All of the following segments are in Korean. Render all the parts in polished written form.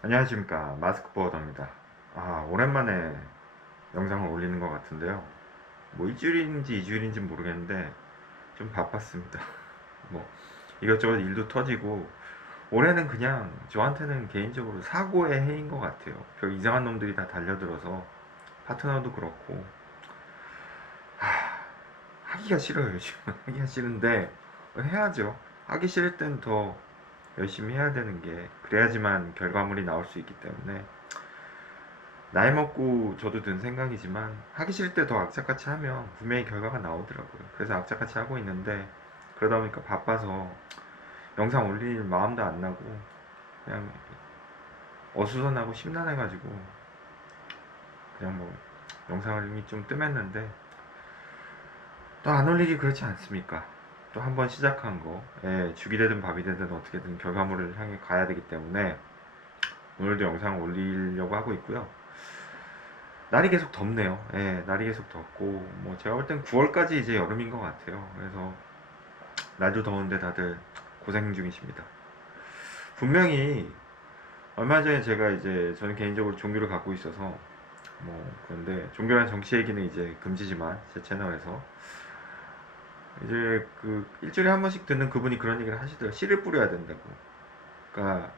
안녕하십니까, 마스크 버거입니다. 오랜만에 영상을 올리는 것 같은데요. 뭐 일주일인지 이주일인지 모르겠는데 좀 바빴습니다. 뭐 이것저것 일도 터지고 올해는 그냥 저한테는 개인적으로 사고의 해인 것 같아요. 별 이상한 놈들이 다 달려들어서 파트너도 그렇고 하기가 싫어요. 지금 하기가 싫은데 해야죠. 하기 싫을 땐 더 열심히 해야 되는 게 그래야지만 결과물이 나올 수 있기 때문에 나이 먹고 저도 든 생각이지만 하기 싫을 때 더 악착같이 하면 분명히 결과가 나오더라고요. 그래서 악착같이 하고 있는데 그러다 보니까 바빠서 영상 올릴 마음도 안 나고 그냥 어수선하고 심란해가지고 그냥 뭐 영상을 이미 좀 뜸했는데 또 안 올리기 그렇지 않습니까? 또 한 번 시작한 거 죽이 되든 밥이 되든 어떻게든 결과물을 향해 가야 되기 때문에 오늘도 영상 올리려고 하고 있고요. 날이 계속 덥네요. 날이 계속 덥고, 뭐, 제가 볼 땐 9월까지 이제 여름인 것 같아요. 그래서, 날도 더운데 다들 고생 중이십니다. 분명히, 얼마 전에 제가 이제, 저는 개인적으로 종교를 갖고 있어서, 뭐, 그런데, 종교란 정치 얘기는 이제 금지지만, 제 채널에서, 이제 일주일에 한 번씩 듣는 그분이 그런 얘기를 하시더라고요. 씨를 뿌려야 된다고. 그러니까,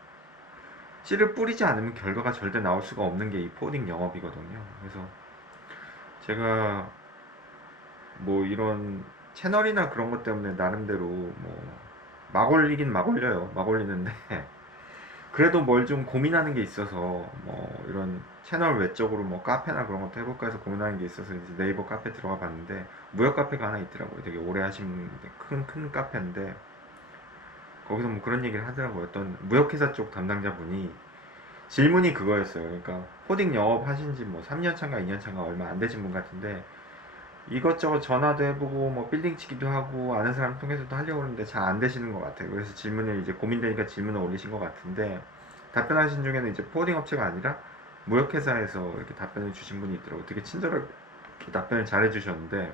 씨를 뿌리지 않으면 결과가 절대 나올 수가 없는 게 이 포딩 영업이거든요. 그래서, 제가 뭐 이런 채널이나 그런 것 때문에 나름대로 뭐 막 올리긴 막 올려요. 막 올리는데 그래도 뭘 좀 고민하는 게 있어서 뭐 이런 채널 외적으로 뭐 카페나 그런 것도 해볼까 해서 고민하는 게 있어서 이제 네이버 카페 들어가 봤는데 무역 카페가 하나 있더라고요. 되게 오래 하신 큰 카페인데 거기서 뭐 그런 얘기를 하더라고요. 어떤 무역회사 쪽 담당자분이 질문이 그거였어요. 그러니까 코딩 영업 하신 지 뭐 3년 차인가 2년 차인가 얼마 안 되신 분 같은데 이것저것 전화도 해보고 뭐 빌딩 치기도 하고 아는 사람 통해서도 하려고 하는데 잘 안 되시는 것 같아요. 그래서 질문을 이제 고민되니까 질문을 올리신 것 같은데 답변하신 중에는 이제 포딩 업체가 아니라 무역회사에서 이렇게 답변을 주신 분이 있더라고요. 되게 친절하게 답변을 잘 해주셨는데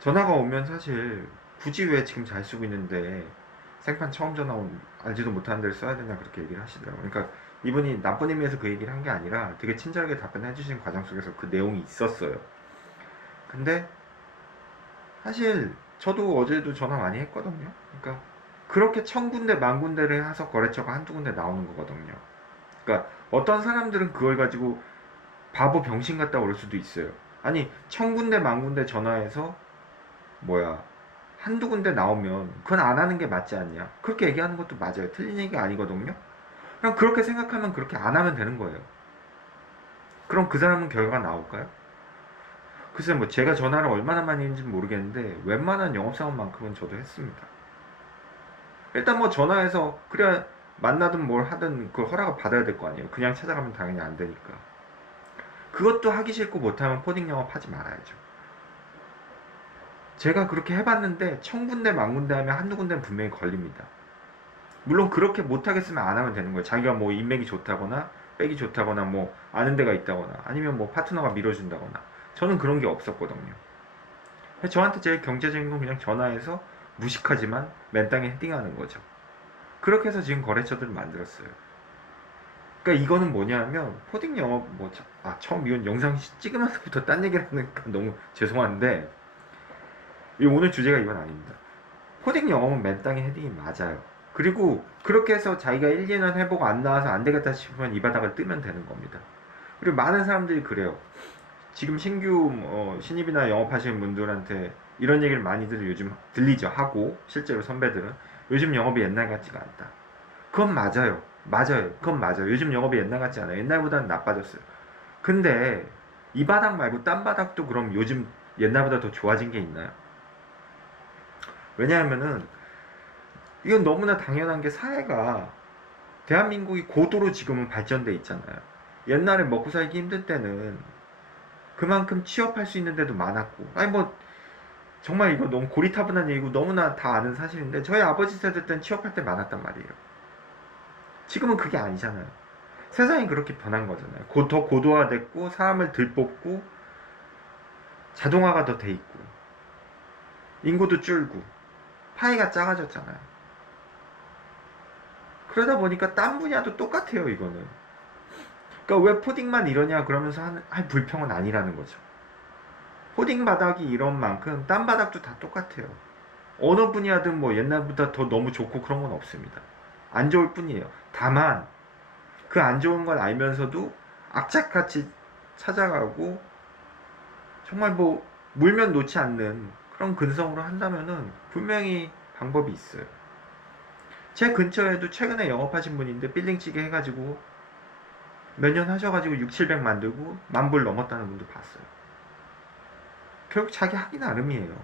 전화가 오면 사실 굳이 왜 지금 잘 쓰고 있는데 생판 처음 전화 온 알지도 못하는 데를 써야 되나 그렇게 얘기를 하시더라고요. 그러니까 이분이 나쁜 의미에서 그 얘기를 한 게 아니라 되게 친절하게 답변해 주신 과정 속에서 그 내용이 있었어요. 근데 사실 저도 어제도 전화 많이 했거든요. 그러니까 그렇게 천 군데 만 군데를 해서 거래처가 한두 군데 나오는 거거든요. 그러니까 어떤 사람들은 그걸 가지고 바보 병신 같다 그럴 수도 있어요. 아니 천 군데 만 군데 전화해서 뭐야 한두 군데 나오면 그건 안 하는 게 맞지 않냐. 그렇게 얘기하는 것도 맞아요. 틀린 얘기가 아니거든요. 그냥 그렇게 생각하면 그렇게 안 하면 되는 거예요. 그럼 그 사람은 결과가 나올까요? 글쎄 뭐 제가 전화를 얼마나 많이 했는지 모르겠는데 웬만한 영업사원만큼은 저도 했습니다. 일단 뭐 전화해서 그래야 만나든 뭘 하든 그 허락을 받아야 될 거 아니에요. 그냥 찾아가면 당연히 안 되니까. 그것도 하기 싫고 못하면 포딩 영업 하지 말아야죠. 제가 그렇게 해봤는데 천 군데 만 군데 하면 한두 군데는 분명히 걸립니다. 물론 그렇게 못하겠으면 안 하면 되는 거예요. 자기가 뭐 인맥이 좋다거나 백이 좋다거나 뭐 아는 데가 있다거나 아니면 뭐 파트너가 밀어준다거나 저는 그런 게 없었거든요. 저한테 제일 경제적인 건 그냥 전화해서 무식하지만 맨땅에 헤딩하는 거죠. 그렇게 해서 지금 거래처들을 만들었어요. 그러니까 이거는 뭐냐면 포딩 영업 뭐 처음 이건 영상 찍으면서부터 딴 얘기를 하니까 너무 죄송한데 오늘 주제가 이건 아닙니다. 포딩 영업은 맨땅에 헤딩이 맞아요. 그리고 그렇게 해서 자기가 1, 2년 해보고 안 나와서 안 되겠다 싶으면 이 바닥을 뜨면 되는 겁니다. 그리고 많은 사람들이 그래요. 지금 신규 신입이나 영업하시는 분들한테 이런 얘기를 많이들 요즘 들리죠. 하고 실제로 선배들은 요즘 영업이 옛날 같지가 않다. 그건 맞아요. 맞아요. 그건 맞아요. 요즘 영업이 옛날 같지 않아요. 옛날보다는 나빠졌어요. 근데 이 바닥 말고 딴 바닥도 그럼 요즘 옛날보다 더 좋아진 게 있나요? 왜냐하면은 이건 너무나 당연한 게 사회가 대한민국이 고도로 지금은 발전돼 있잖아요. 옛날에 먹고 살기 힘들 때는 그만큼 취업할 수 있는 데도 많았고 아니 뭐 정말 이거 너무 고리타분한 얘기고 너무나 다 아는 사실인데 저희 아버지 세대 때는 취업할 때 많았단 말이에요. 지금은 그게 아니잖아요. 세상이 그렇게 변한 거잖아요. 더 고도화됐고 사람을 덜 뽑고 자동화가 더 돼 있고 인구도 줄고 파이가 작아졌잖아요. 그러다 보니까 딴 분야도 똑같아요, 이거는. 그러니까 왜 포딩만 이러냐 그러면서 할 불평은 아니라는 거죠. 포딩 바닥이 이런 만큼 딴 바닥도 다 똑같아요. 어느 분야든 뭐 옛날보다 더 너무 좋고 그런 건 없습니다. 안 좋을 뿐이에요. 다만 그 안 좋은 걸 알면서도 악착같이 찾아가고 정말 뭐 물면 놓지 않는 그런 근성으로 한다면은 분명히 방법이 있어요. 제 근처에도 최근에 영업하신 분인데 빌딩찌개 해가지고 몇 년 하셔가지고 6, 700 만들고 10,000불 넘었다는 분도 봤어요. 결국 자기 하기 나름이에요.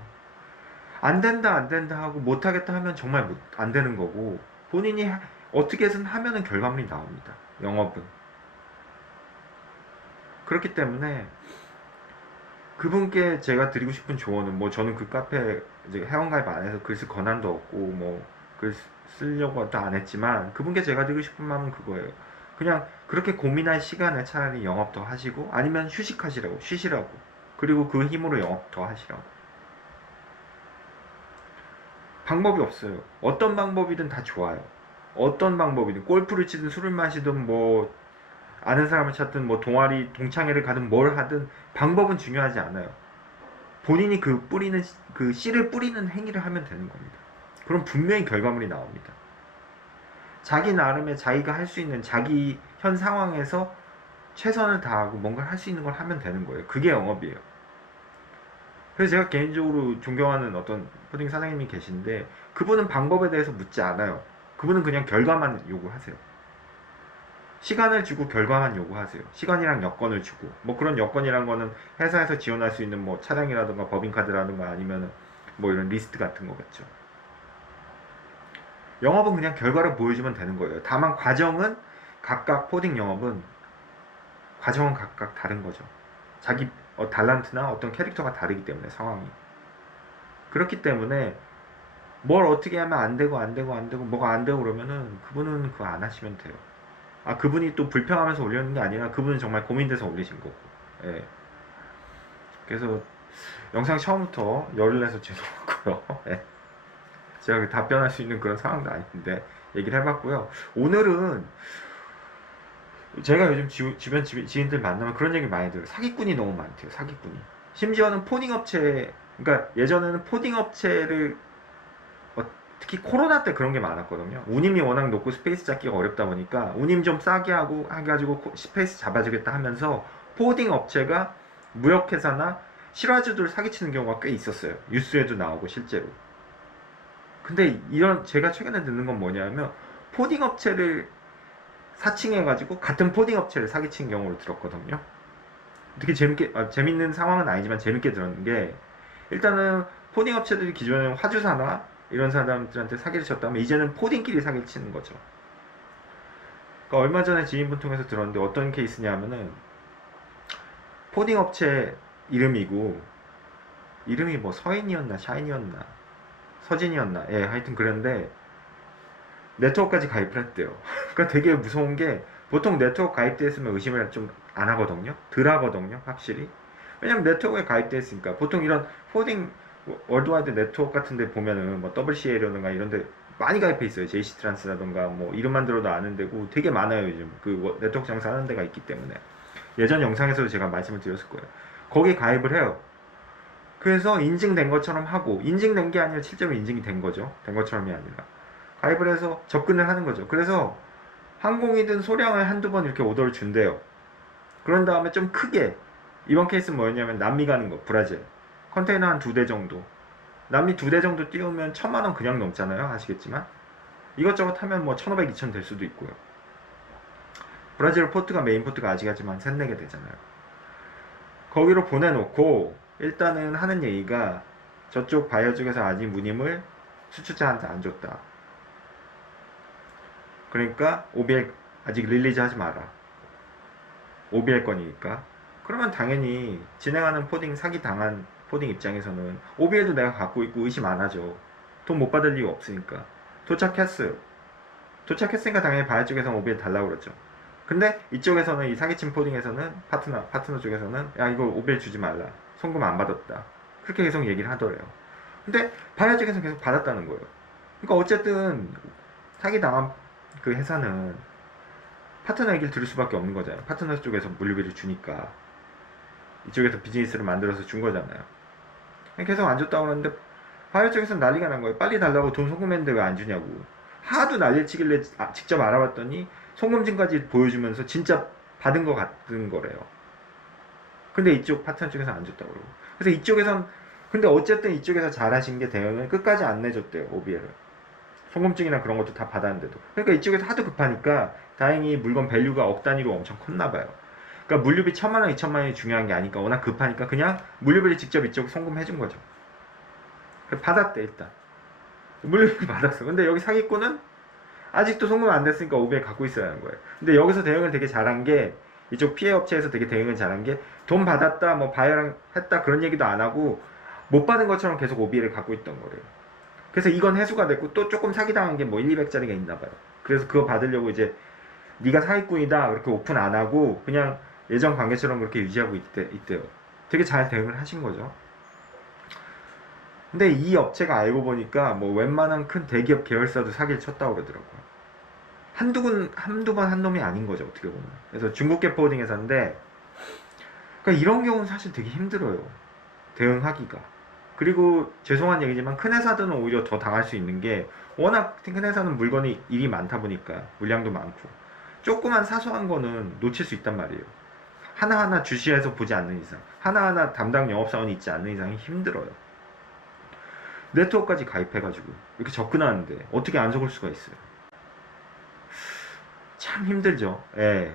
안 된다 안 된다 하고 못하겠다 하면 정말 안 되는 거고, 본인이 어떻게든 하면은 결과물이 나옵니다. 영업은. 그렇기 때문에 그분께 제가 드리고 싶은 조언은, 뭐 저는 그 카페 이제 회원가입 안 해서 글 쓸 권한도 없고 뭐 글 쓰려고도 안 했지만, 그분께 제가 드리고 싶은 마음은 그거예요. 그냥 그렇게 고민할 시간에 차라리 영업 더 하시고, 아니면 휴식하시라고, 쉬시라고, 그리고 그 힘으로 영업 더 하시라고. 방법이 없어요. 어떤 방법이든 다 좋아요. 어떤 방법이든, 골프를 치든 술을 마시든 뭐 아는 사람을 찾든 뭐 동아리 동창회를 가든 뭘 하든 방법은 중요하지 않아요. 본인이 그 씨를 뿌리는 행위를 하면 되는 겁니다. 그럼 분명히 결과물이 나옵니다. 자기 나름의 자기가 할 수 있는, 자기 현 상황에서 최선을 다하고 뭔가 할 수 있는 걸 하면 되는 거예요. 그게 영업이에요. 그래서 제가 개인적으로 존경하는 어떤 포딩 사장님이 계신데, 그분은 방법에 대해서 묻지 않아요. 그분은 그냥 결과만 요구하세요. 시간을 주고 결과만 요구하세요. 시간이랑 여건을 주고, 뭐 그런 여건이란 거는 회사에서 지원할 수 있는 뭐 차량이라든가 법인카드라든가 아니면 뭐 이런 리스트 같은 거겠죠. 영업은 그냥 결과를 보여주면 되는 거예요. 다만 과정은 각각, 포딩 영업은 과정은 각각 다른 거죠. 자기 달란트나 어떤 캐릭터가 다르기 때문에, 상황이. 그렇기 때문에 뭘 어떻게 하면 안 되고 뭐가 안 되고 그러면은 그분은 그거 안 하시면 돼요. 그분이 또 불평하면서 올리는 게 아니라 그분은 정말 고민돼서 올리신 거고. 예. 그래서 영상 처음부터 열을 내서 죄송하고요. 예. 제가 답변할 수 있는 그런 상황도 아닌데 얘기를 해봤고요. 오늘은 제가 요즘 주변 지인들 만나면 그런 얘기 많이 들어요. 사기꾼이 너무 많대요. 사기꾼이. 심지어는 포딩 업체, 그러니까 예전에는 포딩 업체를 특히 코로나 때 그런 게 많았거든요. 운임이 워낙 높고 스페이스 잡기가 어렵다 보니까 운임 좀 싸게 하고 해가지고 스페이스 잡아주겠다 하면서 포딩 업체가 무역회사나 실화주들 사기치는 경우가 꽤 있었어요. 뉴스에도 나오고 실제로. 근데 제가 최근에 듣는 건 뭐냐면, 포딩 업체를 사칭해가지고 같은 포딩 업체를 사기친 경우를 들었거든요. 되게 재밌는 상황은 아니지만 재밌게 들었는 게, 일단은 포딩 업체들이 기존에 화주사나 이런 사람들한테 사기를 쳤다면 이제는 포딩끼리 사기를 치는 거죠. 그러니까 얼마 전에 지인분 통해서 들었는데, 어떤 케이스냐면은 포딩 업체 이름이고, 이름이 뭐 서인이었나 샤인이었나 서진이었나, 예, 하여튼 그랬는데 네트워크까지 가입을 했대요. 그러니까 되게 무서운 게, 보통 네트워크 가입돼 있으면 의심을 좀 안 하거든요. 덜 하거든요, 확실히. 왜냐면 네트워크에 가입돼 있으니까. 보통 이런 포딩 월드와이드 네트워크 같은 데 보면은 뭐 WCA라든가 이런 데 많이 가입해 있어요. JC 트랜스라든가 뭐 이름만 들어도 아는 데고 되게 많아요. 요즘 그 네트워크 장사하는 데가 있기 때문에. 예전 영상에서도 제가 말씀을 드렸을 거예요. 거기에 가입을 해요. 그래서 인증된 것처럼 하고, 인증된 게 아니라 실제로 인증이 된 거죠. 된 것처럼이 아니라 가입을 해서 접근을 하는 거죠. 그래서 항공이든 소량을 한두 번 이렇게 오더를 준대요. 그런 다음에 좀 크게, 이번 케이스는 뭐였냐면 남미 가는 거, 브라질 컨테이너 한 2대 정도, 남미 2대 정도 띄우면 1,000만원 그냥 넘잖아요. 아시겠지만 이것저것 하면 뭐 1,500, 2,000 될 수도 있고요. 브라질 포트가 메인 포트가 아직까지만 3, 4개 되잖아요. 거기로 보내놓고 일단은 하는 얘기가, 저쪽 바이어 쪽에서 아직 무님을 수출자한테 안 줬다. 그러니까 OBL 아직 릴리즈 하지 마라. OBL 건이니까. 그러면 당연히 진행하는 포딩, 사기 당한 포딩 입장에서는 OBL도 내가 갖고 있고 의심 안 하죠. 돈 못 받을 이유 없으니까. 도착했어요. 도착했으니까 당연히 바이어 쪽에서는 OBL 달라고 그랬죠. 근데 이쪽에서는, 이 사기친 포딩에서는, 파트너 쪽에서는 야, 이거 OBL 주지 말라, 송금 안 받았다, 그렇게 계속 얘기를 하더래요. 근데 바이어 쪽에서는 계속 받았다는 거예요. 그러니까 어쨌든 사기 당한 그 회사는 파트너 얘기를 들을 수밖에 없는 거잖아요. 파트너 쪽에서 물류비를 주니까 이쪽에서 비즈니스를 만들어서 준 거잖아요. 계속 안 줬다고 하는데 바이오 쪽에서는 난리가 난 거예요. 빨리 달라고 돈 송금했는데 왜 안 주냐고. 하도 난리 치길래 직접 알아봤더니 송금증까지 보여주면서 진짜 받은 거 같은 거래요. 근데 이쪽 파트너 쪽에서 안 줬다고 그러고. 그래서 이쪽에선 근데 어쨌든 이쪽에서 잘하신 게 대응을 끝까지 안 내줬대요. OBL을. 송금증이나 그런 것도 다 받았는데도. 그러니까 이쪽에서 하도 급하니까 다행히 물건 밸류가 억 단위로 엄청 컸나 봐요. 그러니까 물류비 1,000만 원, 2,000만 원이 중요한 게 아니까 워낙 급하니까 그냥 물류비를 직접 이쪽 송금해 준 거죠. 받았대 일단. 물류비 받았어. 근데 여기 사기꾼은 아직도 송금 안 됐으니까 OBL 갖고 있어야 하는 거예요. 근데 여기서 대응을 되게 잘한 게 이쪽 피해 업체에서 되게 대응을 잘한 게 돈 받았다 뭐 바이오랑 했다 그런 얘기도 안 하고 못 받은 것처럼 계속 OBL을 갖고 있던 거래요. 그래서 이건 해소가 됐고 또 조금 사기당한 게 뭐 1, 200짜리가 있나 봐요. 그래서 그거 받으려고 이제 네가 사기꾼이다 그렇게 오픈 안 하고 그냥 예전 관계처럼 그렇게 유지하고 있대요. 되게 잘 대응을 하신 거죠. 근데 이 업체가 알고 보니까 뭐 웬만한 큰 대기업 계열사도 사기를 쳤다고 그러더라고요. 한두 번 한 놈이 아닌 거죠, 어떻게 보면. 그래서 중국계 포워딩 회사인데, 그러니까 이런 경우는 사실 되게 힘들어요. 대응하기가. 그리고 죄송한 얘기지만 큰 회사들은 오히려 더 당할 수 있는 게 워낙 큰 회사는 물건이 일이 많다 보니까 물량도 많고 조그만 사소한 거는 놓칠 수 있단 말이에요. 하나하나 주시해서 보지 않는 이상, 하나하나 담당 영업사원이 있지 않는 이상이 힘들어요. 네트워크까지 가입해가지고 이렇게 접근하는데 어떻게 안 속을 수가 있어요. 참 힘들죠. 예.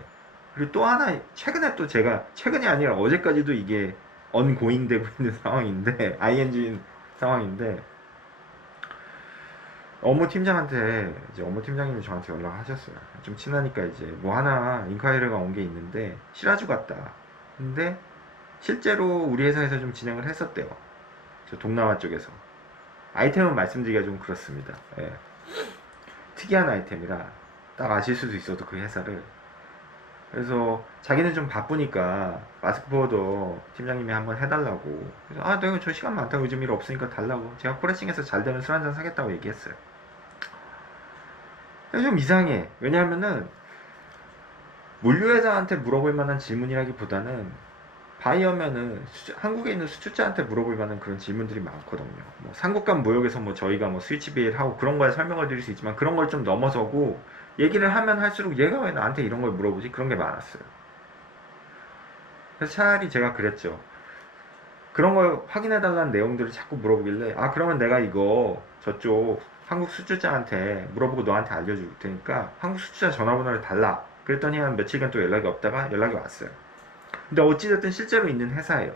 그리고 또 하나 최근에 또 제가 최근이 아니라 어제까지도 이게 언고잉 되고 있는 상황인데 ING인 상황인데 업무 팀장한테 이제 업무 팀장님이 저한테 연락하셨어요. 좀 친하니까 이제 뭐 하나 인콰이어가 온 게 있는데 시라주 같다. 근데 실제로 우리 회사에서 좀 진행을 했었대요. 저 동남아 쪽에서. 아이템은 말씀드리기가 좀 그렇습니다. 예. 특이한 아이템이라 딱 아실 수도 있어도 그 회사를. 그래서 자기는 좀 바쁘니까 마스크 포워더 팀장님이 한번 해달라고. 그래서 아 내가 저 시간 많다고 요즘 일 없으니까 달라고. 제가 코레싱에서 잘 되면 술 한잔 사겠다고 얘기했어요. 좀 이상해. 왜냐하면은 물류회사한테 물어볼 만한 질문이라기보다는 바이어면은 한국에 있는 수출자한테 물어볼 만한 그런 질문들이 많거든요. 뭐 삼국간 무역에서 뭐 저희가 뭐 스위치 비일 하고 그런 거에 설명을 드릴 수 있지만 그런 걸 좀 넘어서고 얘기를 하면 할수록 얘가 왜 나한테 이런 걸 물어보지? 그런 게 많았어요. 그래서 차라리 제가 그랬죠. 그런 걸 확인해달라는 내용들을 자꾸 물어보길래 아 그러면 내가 이거 저쪽 한국 수출자한테 물어보고 너한테 알려줄 테니까 한국 수출자 전화번호를 달라. 그랬더니 한 며칠간 또 연락이 없다가 연락이 왔어요. 근데 어찌됐든 실제로 있는 회사예요.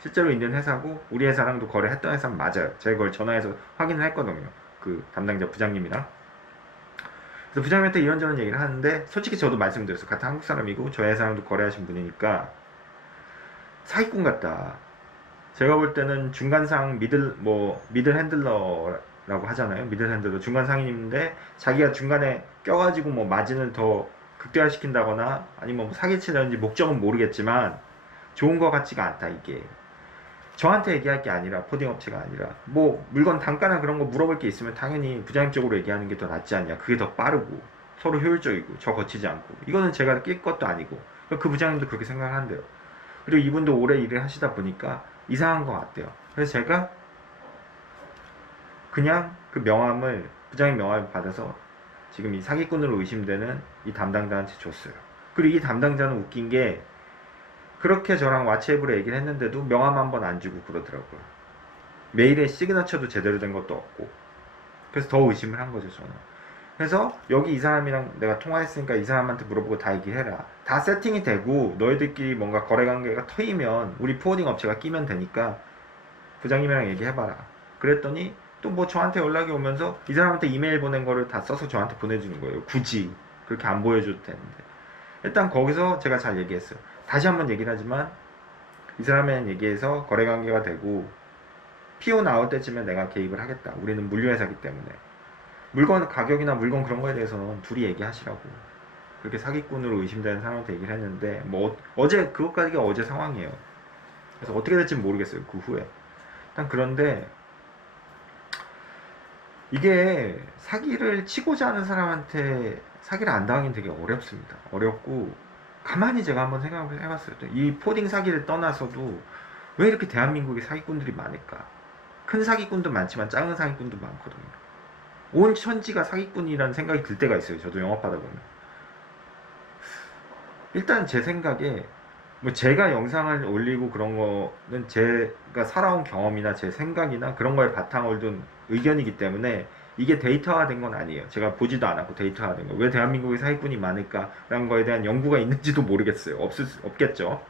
실제로 있는 회사고 우리 회사랑도 거래했던 회사는 맞아요. 제가 그걸 전화해서 확인을 했거든요. 그 담당자 부장님이랑. 그래서 부장님한테 이런저런 얘기를 하는데 솔직히 저도 말씀드렸어요. 같은 한국 사람이고 저희 회사랑도 거래하신 분이니까 사기꾼 같다. 제가 볼 때는 중간상 미들 핸들러라고 하잖아요. 미들 핸들러 중간 상인인데 자기가 중간에 껴가지고 뭐 마진을 더 극대화시킨다거나 아니면 뭐 사기치려는지 목적은 모르겠지만 좋은 것 같지가 않다 이게. 저한테 얘기할 게 아니라 포딩 업체가 아니라 뭐 물건 단가나 그런 거 물어볼 게 있으면 당연히 부장님 쪽으로 얘기하는 게 더 낫지 않냐. 그게 더 빠르고 서로 효율적이고 저 거치지 않고 이거는 제가 낄 것도 아니고 그 부장님도 그렇게 생각한대요. 그리고 이분도 오래 일을 하시다 보니까 이상한 것 같대요. 그래서 제가 그냥 그 명함을 부장님 명함을 받아서 지금 이 사기꾼으로 의심되는 이 담당자한테 줬어요. 그리고 이 담당자는 웃긴 게 그렇게 저랑 왓츠앱으로 얘기를 했는데도 명함 한 번 안 주고 그러더라고요. 메일에 시그너처도 제대로 된 것도 없고. 그래서 더 의심을 한 거죠 저는. 그래서 여기 이 사람이랑 내가 통화했으니까 이 사람한테 물어보고 다 얘기해라. 다 세팅이 되고 너희들끼리 뭔가 거래관계가 터이면 우리 포워딩 업체가 끼면 되니까 부장님이랑 얘기해봐라. 그랬더니 또 뭐 저한테 연락이 오면서 이 사람한테 이메일 보낸 거를 다 써서 저한테 보내주는 거예요. 굳이 그렇게 안 보여줘도 되는데. 일단 거기서 제가 잘 얘기했어요. 다시 한번 얘기를 하지만 이 사람이랑 얘기해서 거래관계가 되고 PO 나올 때쯤에 내가 개입을 하겠다. 우리는 물류회사기 때문에 물건 가격이나 물건 그런 거에 대해서는 둘이 얘기하시라고. 그렇게 사기꾼으로 의심되는 사람한테 얘기를 했는데 뭐 어제 그것까지가 어제 상황이에요. 그래서 어떻게 될지 모르겠어요. 그 후에. 일단 그런데 이게 사기를 치고자 하는 사람한테 사기를 안 당하긴 되게 어렵습니다. 어렵고 가만히 제가 한번 생각을 해봤어요. 이 포딩 사기를 떠나서도 왜 이렇게 대한민국에 사기꾼들이 많을까? 큰 사기꾼도 많지만 작은 사기꾼도 많거든요. 온 천지가 사기꾼이라는 생각이 들 때가 있어요. 저도 영업하다 보면. 일단 제 생각에 뭐 제가 영상을 올리고 그런 거는 제가 살아온 경험이나 제 생각이나 그런 거에 바탕을 둔 의견이기 때문에 이게 데이터화된 건 아니에요. 제가 보지도 않았고 데이터화된 거. 왜 대한민국에 사기꾼이 많을까라는 거에 대한 연구가 있는지도 모르겠어요. 없겠죠.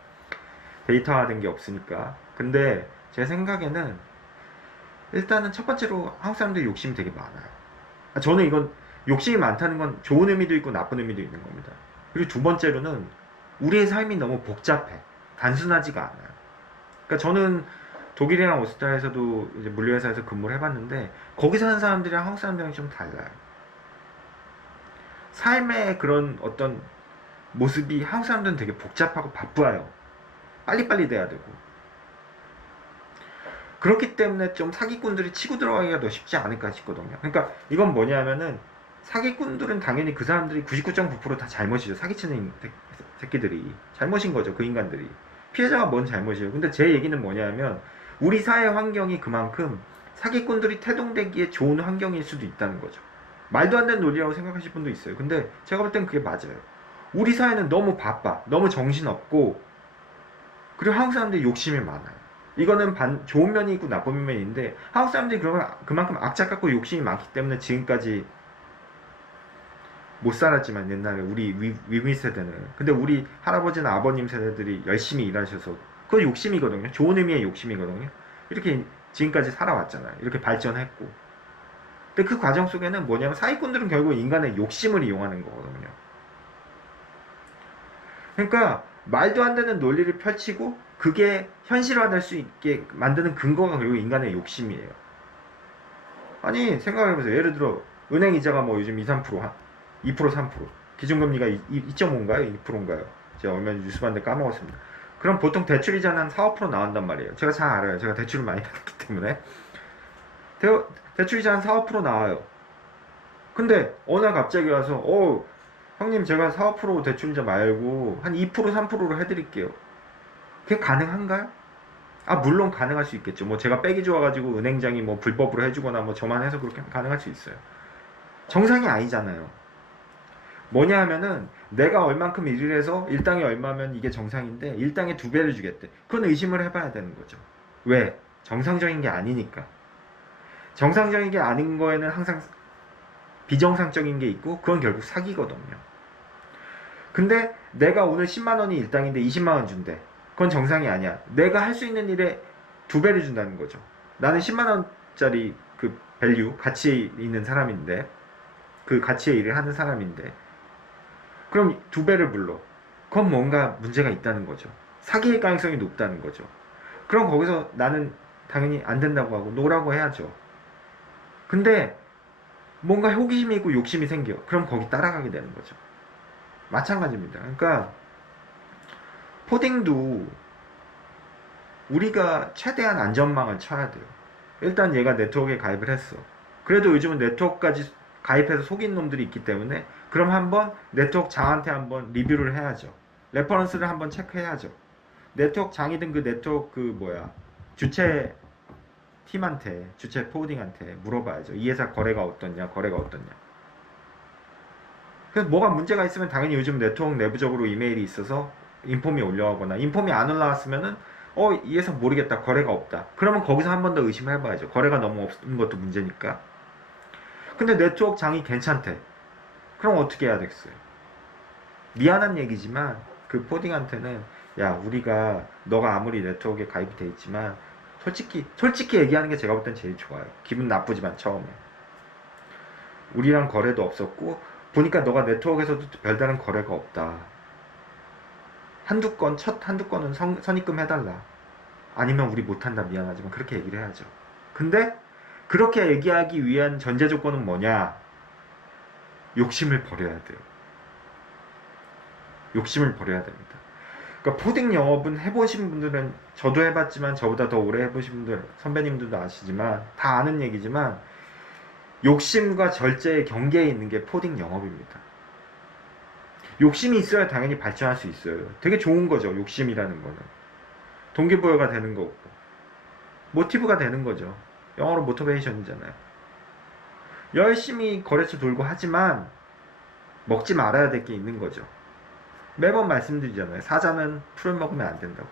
데이터화된 게 없으니까. 근데 제 생각에는 일단은 첫 번째로 한국 사람들이 욕심이 되게 많아요. 저는 이건 욕심이 많다는 건 좋은 의미도 있고 나쁜 의미도 있는 겁니다. 그리고 두 번째로는 우리의 삶이 너무 복잡해. 단순하지가 않아요. 그러니까 저는 독일이랑 오스트리아에서도 이제 물류회사에서 근무를 해봤는데 거기 사는 사람들이랑 한국 사람들이랑 좀 달라요. 삶의 그런 어떤 모습이 한국 사람들은 되게 복잡하고 바빠요. 빨리빨리 돼야 되고. 그렇기 때문에 좀 사기꾼들이 치고 들어가기가 더 쉽지 않을까 싶거든요. 그러니까 이건 뭐냐면은 사기꾼들은 당연히 그 사람들이 99.9% 다 잘못이죠. 사기치는 새끼들이 잘못인 거죠. 그 인간들이. 피해자가 뭔 잘못이에요. 근데 제 얘기는 뭐냐면 우리 사회 환경이 그만큼 사기꾼들이 태동되기에 좋은 환경일 수도 있다는 거죠. 말도 안 되는 논리라고 생각하실 분도 있어요. 근데 제가 볼 땐 그게 맞아요. 우리 사회는 너무 바빠, 너무 정신없고, 그리고 한국 사람들이 욕심이 많아요. 이거는 좋은 면이 있고 나쁜 면이 있는데 한국 사람들이 그만큼 악착 같고 욕심이 많기 때문에 지금까지 못 살았지만 옛날에 우리 위미 세대는. 근데 우리 할아버지나 아버님 세대들이 열심히 일하셔서 그거 욕심이거든요. 좋은 의미의 욕심이거든요. 이렇게 지금까지 살아왔잖아요. 이렇게 발전했고. 근데 그 과정 속에는 뭐냐면 사기꾼들은 결국 인간의 욕심을 이용하는 거거든요. 그러니까 말도 안 되는 논리를 펼치고 그게 현실화될 수 있게 만드는 근거가 결국 인간의 욕심이에요. 아니 생각해보세요. 예를 들어 은행 이자가 뭐 요즘 2, 3%, 2%, 3%, 기준금리가 2.5인가요? 2%인가요? 제가 얼마 전에 뉴스 봤는데 까먹었습니다. 그럼 보통 대출이자는 한 4, 5% 나온단 말이에요. 제가 잘 알아요. 제가 대출을 많이 받았기 때문에. 대출이자 한 4, 5% 나와요. 근데 어느 날 갑자기 와서 형님 제가 4, 5% 대출이자 말고 한 2%, 3%로 해드릴게요. 그게 가능한가요? 물론 가능할 수 있겠죠. 뭐 제가 빼기 좋아가지고 은행장이 뭐 불법으로 해주거나 뭐 저만 해서 그렇게 가능할 수 있어요. 정상이 아니잖아요. 뭐냐 하면은 내가 얼만큼 일을 해서 일당이 얼마면 이게 정상인데 일당의 2배를 주겠대. 그건 의심을 해봐야 되는 거죠. 왜? 정상적인 게 아니니까. 정상적인 게 아닌 거에는 항상 비정상적인 게 있고 그건 결국 사기거든요. 근데 내가 오늘 10만원이 일당인데 20만원 준대. 그건 정상이 아니야. 내가 할 수 있는 일에 2배를 준다는 거죠. 나는 10만원짜리 그 밸류, 가치에 있는 사람인데 그 가치의 일을 하는 사람인데 그럼 2배를 불러. 그건 뭔가 문제가 있다는 거죠. 사기의 가능성이 높다는 거죠. 그럼 거기서 나는 당연히 안 된다고 하고 노라고 해야죠. 근데 뭔가 호기심이 있고 욕심이 생겨. 그럼 거기 따라가게 되는 거죠. 마찬가지입니다. 그러니까 포딩도 우리가 최대한 안전망을 쳐야 돼요. 일단 얘가 네트워크에 가입을 했어. 그래도 요즘은 네트워크까지 가입해서 속인 놈들이 있기 때문에 그럼 한번 네트워크 장한테 한번 리뷰를 해야죠. 레퍼런스를 한번 체크해야죠. 네트워크 장이든 그 네트워크 주체 팀한테, 주체 포딩한테 물어봐야죠. 이 회사 거래가 어떻냐. 그래서 뭐가 문제가 있으면 당연히 요즘 네트워크 내부적으로 이메일이 있어서 인폼이 올라오거나 인폼이 안 올라왔으면은 이 회사 모르겠다. 거래가 없다. 그러면 거기서 한 번 더 의심을 해봐야죠. 거래가 너무 없는 것도 문제니까. 근데 네트워크 장이 괜찮대. 그럼 어떻게 해야 되겠어요? 미안한 얘기지만 그 포딩한테는 우리가 너가 아무리 네트워크에 가입이 돼 있지만 솔직히 얘기하는 게 제가 볼 땐 제일 좋아요. 기분 나쁘지만 처음에 우리랑 거래도 없었고 보니까 너가 네트워크에서도 별다른 거래가 없다. 한두 건은 선입금 해달라. 아니면 우리 못한다. 미안하지만 그렇게 얘기를 해야죠. 근데 그렇게 얘기하기 위한 전제 조건은 뭐냐? 욕심을 버려야 돼요. 욕심을 버려야 됩니다. 그러니까 포딩 영업은 해보신 분들은, 저도 해봤지만 저보다 더 오래 해보신 분들, 선배님들도 아시지만 다 아는 얘기지만 욕심과 절제의 경계에 있는 게 포딩 영업입니다. 욕심이 있어야 당연히 발전할 수 있어요. 되게 좋은 거죠. 욕심이라는 거는. 동기부여가 되는 거고. 모티브가 되는 거죠. 영어로 모티베이션이잖아요. 열심히 거래처 돌고 하지만 먹지 말아야 될 게 있는 거죠. 매번 말씀드리잖아요. 사자는 풀을 먹으면 안 된다고.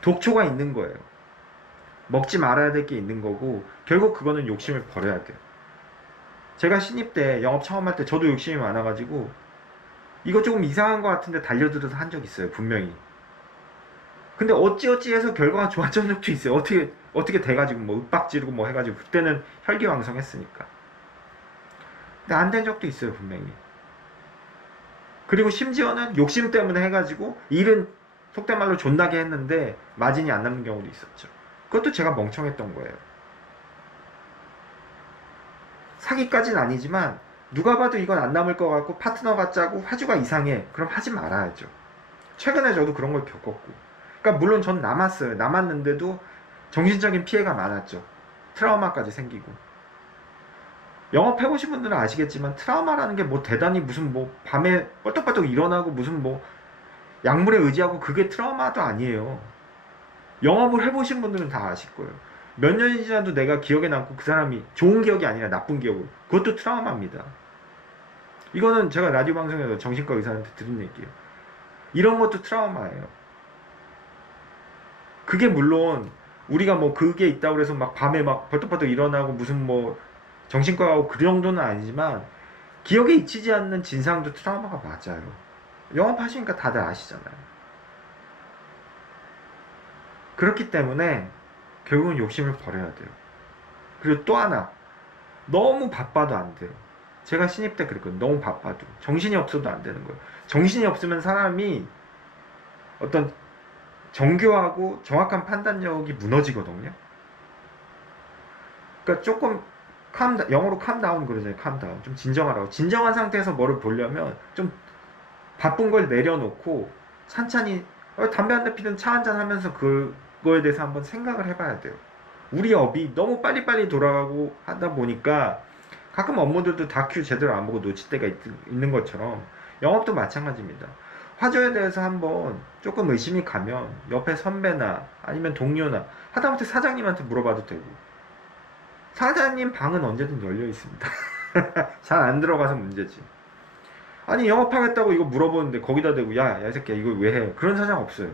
독초가 있는 거예요. 먹지 말아야 될 게 있는 거고 결국 그거는 욕심을 버려야 돼요. 제가 신입 때 영업 처음 할 때 저도 욕심이 많아가지고 이거 조금 이상한 것 같은데 달려들어서 한 적 있어요. 분명히. 근데 어찌어찌 해서 결과가 좋았던 적도 있어요. 어떻게 돼가지고 뭐 윽박 지르고 뭐 해가지고 그때는 혈기왕성했으니까. 근데 안 된 적도 있어요. 분명히. 그리고 심지어는 욕심 때문에 해가지고 일은 속된 말로 존나게 했는데 마진이 안 남는 경우도 있었죠. 그것도 제가 멍청했던 거예요. 사기까지는 아니지만 누가 봐도 이건 안 남을 것 같고 파트너가 짜고 화주가 이상해. 그럼 하지 말아야죠. 최근에 저도 그런 걸 겪었고. 그러니까 물론 전 남았어요. 남았는데도 정신적인 피해가 많았죠. 트라우마까지 생기고. 영업해보신 분들은 아시겠지만 트라우마라는 게 뭐 대단히 무슨 뭐 밤에 뻘떡뻘떡 일어나고 무슨 뭐 약물에 의지하고 그게 트라우마도 아니에요. 영업을 해보신 분들은 다 아실 거예요. 몇 년이 지나도 내가 기억에 남고 그 사람이 좋은 기억이 아니라 나쁜 기억으로. 그것도 트라우마입니다. 이거는 제가 라디오 방송에서 정신과 의사한테 들은 얘기예요. 이런 것도 트라우마예요. 그게 물론 우리가 뭐 그게 있다고 해서 막 밤에 막 벌떡벌떡 일어나고 무슨 뭐 정신과 가고 그 정도는 아니지만 기억에 잊히지 않는 진상도 트라우마가 맞아요. 영업하시니까 다들 아시잖아요. 그렇기 때문에 결국은 욕심을 버려야 돼요. 그리고 또 하나, 너무 바빠도 안 돼요. 제가 신입 때 그랬거든요. 너무 바빠도. 정신이 없어도 안 되는 거예요. 정신이 없으면 사람이 어떤 정교하고 정확한 판단력이 무너지거든요. 그러니까 조금 영어로 calm 그러잖아요. calm down. 좀 진정하라고. 진정한 상태에서 뭐를 보려면 좀 바쁜 걸 내려놓고 찬찬히 담배 한 대 피든 차 한잔 하면서 그거에 대해서 한번 생각을 해봐야 돼요. 우리 업이 너무 빨리빨리 돌아가고 하다 보니까 가끔 업무들도 다큐 제대로 안 보고 놓칠 때가 있는 것처럼 영업도 마찬가지입니다. 화조에 대해서 한번 조금 의심이 가면 옆에 선배나 아니면 동료나 하다못해 사장님한테 물어봐도 되고, 사장님 방은 언제든 열려 있습니다. 잘 안 들어가서 문제지. 아니 영업하겠다고 이거 물어보는데 거기다 대고 야 이 새끼야 이거 왜 해? 그런 사장 없어요.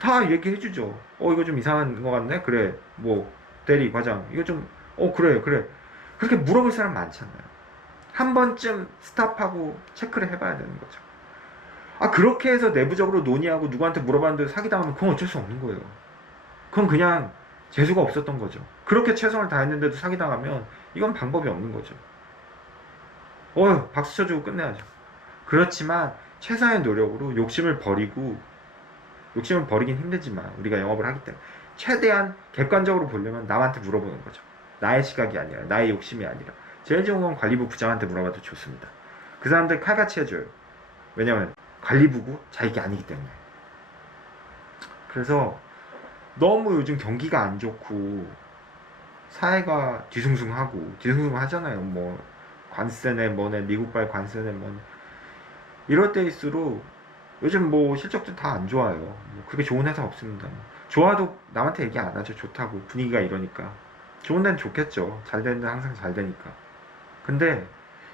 다 얘기해주죠. 이거 좀 이상한 것 같네? 그래 뭐 대리 과장 이거 좀 그래 그렇게 물어볼 사람 많잖아요. 한 번쯤 스탑하고 체크를 해봐야 되는 거죠. 그렇게 해서 내부적으로 논의하고 누구한테 물어봤는데 사기당하면 그건 어쩔 수 없는 거예요. 그건 그냥 재수가 없었던 거죠. 그렇게 최선을 다했는데도 사기당하면 이건 방법이 없는 거죠. 박수 쳐주고 끝내야죠. 그렇지만 최선의 노력으로 욕심을 버리긴 힘들지만 우리가 영업을 하기 때문에 최대한 객관적으로 보려면 남한테 물어보는 거죠. 나의 시각이 아니라 나의 욕심이 아니라. 제일 좋은 건 관리부 부장한테 물어봐도 좋습니다. 그 사람들 칼같이 해줘요. 왜냐면 관리부고 자기게 아니기 때문에. 그래서 너무 요즘 경기가 안 좋고 사회가 뒤숭숭하잖아요. 뭐 관세네 뭐네 미국발 관세네 뭐 이럴 때일수록 요즘 뭐 실적도 다 안 좋아요. 뭐 그렇게 좋은 회사 없습니다. 좋아도 남한테 얘기 안 하죠. 좋다고 분위기가 이러니까. 좋은 데는 좋겠죠. 잘 되는 데는 항상 잘 되니까. 근데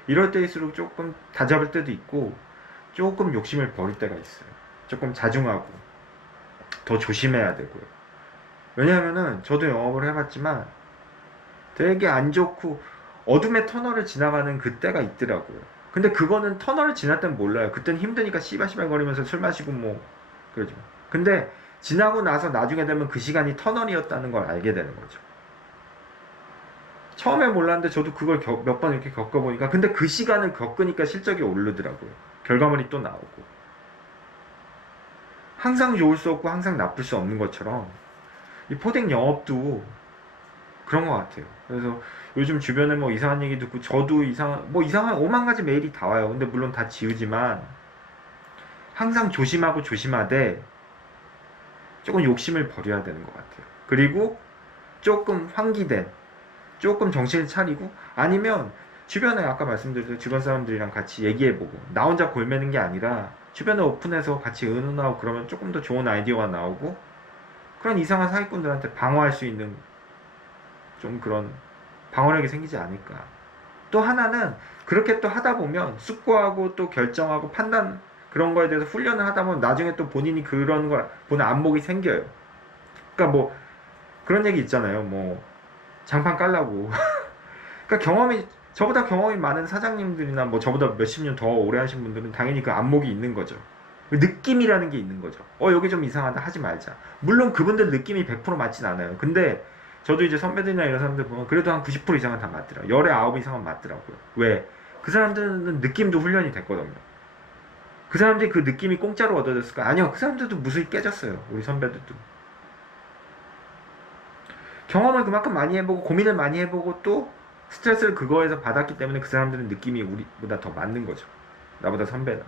이럴 때일수록 조금 다잡을 때도 있고 조금 욕심을 버릴 때가 있어요. 조금 자중하고 더 조심해야 되고요. 왜냐하면은 저도 영업을 해봤지만 되게 안 좋고 어둠의 터널을 지나가는 그때가 있더라고요. 근데 그거는 터널을 지날 땐 몰라요. 그땐 힘드니까 씨발씨발 거리면서 술 마시고 뭐 그러죠. 근데 지나고 나서 나중에 되면 그 시간이 터널이었다는 걸 알게 되는 거죠. 처음에 몰랐는데 저도 그걸 몇 번 이렇게 겪어보니까 근데 그 시간을 겪으니까 실적이 오르더라고요. 결과물이 또 나오고. 항상 좋을 수 없고 항상 나쁠 수 없는 것처럼 이 포백 영업도 그런 것 같아요. 그래서 요즘 주변에 뭐 이상한 얘기 듣고 저도 이상한 5만 가지 메일이 다 와요. 근데 물론 다 지우지만 항상 조심하되 조금 욕심을 버려야 되는 것 같아요. 그리고 조금 환기된, 조금 정신을 차리고 아니면 주변에 아까 말씀드린 주변 사람들이랑 같이 얘기해보고 나 혼자 골매는 게 아니라 주변에 오픈해서 같이 의논하고 그러면 조금 더 좋은 아이디어가 나오고 그런 이상한 사기꾼들한테 방어할 수 있는 좀 그런 방어력이 생기지 않을까. 또 하나는 그렇게 또 하다 보면 숙고하고 또 결정하고 판단 그런 거에 대해서 훈련을 하다 보면 나중에 또 본인이 그런 걸 보는 안목이 생겨요. 그러니까 뭐 그런 얘기 있잖아요. 뭐 장판 깔라고. 그러니까 저보다 경험이 많은 사장님들이나 뭐 저보다 몇십 년 더 오래 하신 분들은 당연히 그 안목이 있는 거죠. 느낌이라는 게 있는 거죠. 여기 좀 이상하다 하지 말자. 물론 그분들 느낌이 100% 맞진 않아요. 근데 저도 이제 선배들이나 이런 사람들 보면 그래도 한 90% 이상은 다 맞더라고요. 열에 9 이상은 맞더라고요. 왜? 그 사람들은 느낌도 훈련이 됐거든요. 그 사람들이 그 느낌이 공짜로 얻어졌을까? 아니요. 그 사람들도 무수히 깨졌어요. 우리 선배들도. 경험을 그만큼 많이 해보고 고민을 많이 해보고 또 스트레스를 그거에서 받았기 때문에 그 사람들은 느낌이 우리보다 더 맞는 거죠. 나보다 선배나.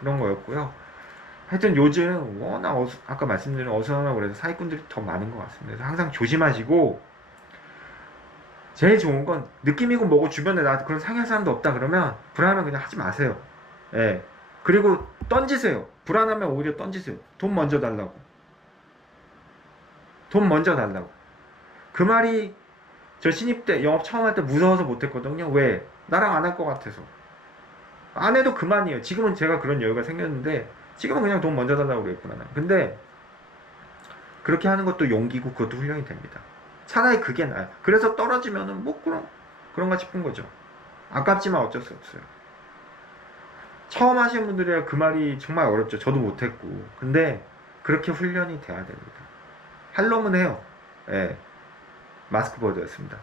그런 거였고요. 하여튼 요즘 워낙 아까 말씀드린 어수선하고 그래서 사기꾼들이 더 많은 것 같습니다. 그래서 항상 조심하시고 제일 좋은 건 느낌이고 뭐고 주변에 나 그런 상의할 사람도 없다 그러면 불안하면 그냥 하지 마세요. 예. 그리고 던지세요. 불안하면 오히려 던지세요. 돈 먼저 달라고. 돈 먼저 달라고. 그 말이 저 신입 때 영업 처음 할 때 무서워서 못했거든요. 왜? 나랑 안 할 것 같아서. 안 해도 그만이에요. 지금은 제가 그런 여유가 생겼는데 지금은 그냥 돈 먼저 달라고 그랬구나. 근데 그렇게 하는 것도 용기고 그것도 훈련이 됩니다. 차라리 그게 나아요. 그래서 떨어지면은 뭐 그런가 싶은 거죠. 아깝지만 어쩔 수 없어요. 처음 하시는 분들이야 그 말이 정말 어렵죠. 저도 못했고. 근데 그렇게 훈련이 돼야 됩니다. 할 놈은 해요. 예. 마스크보드였습니다.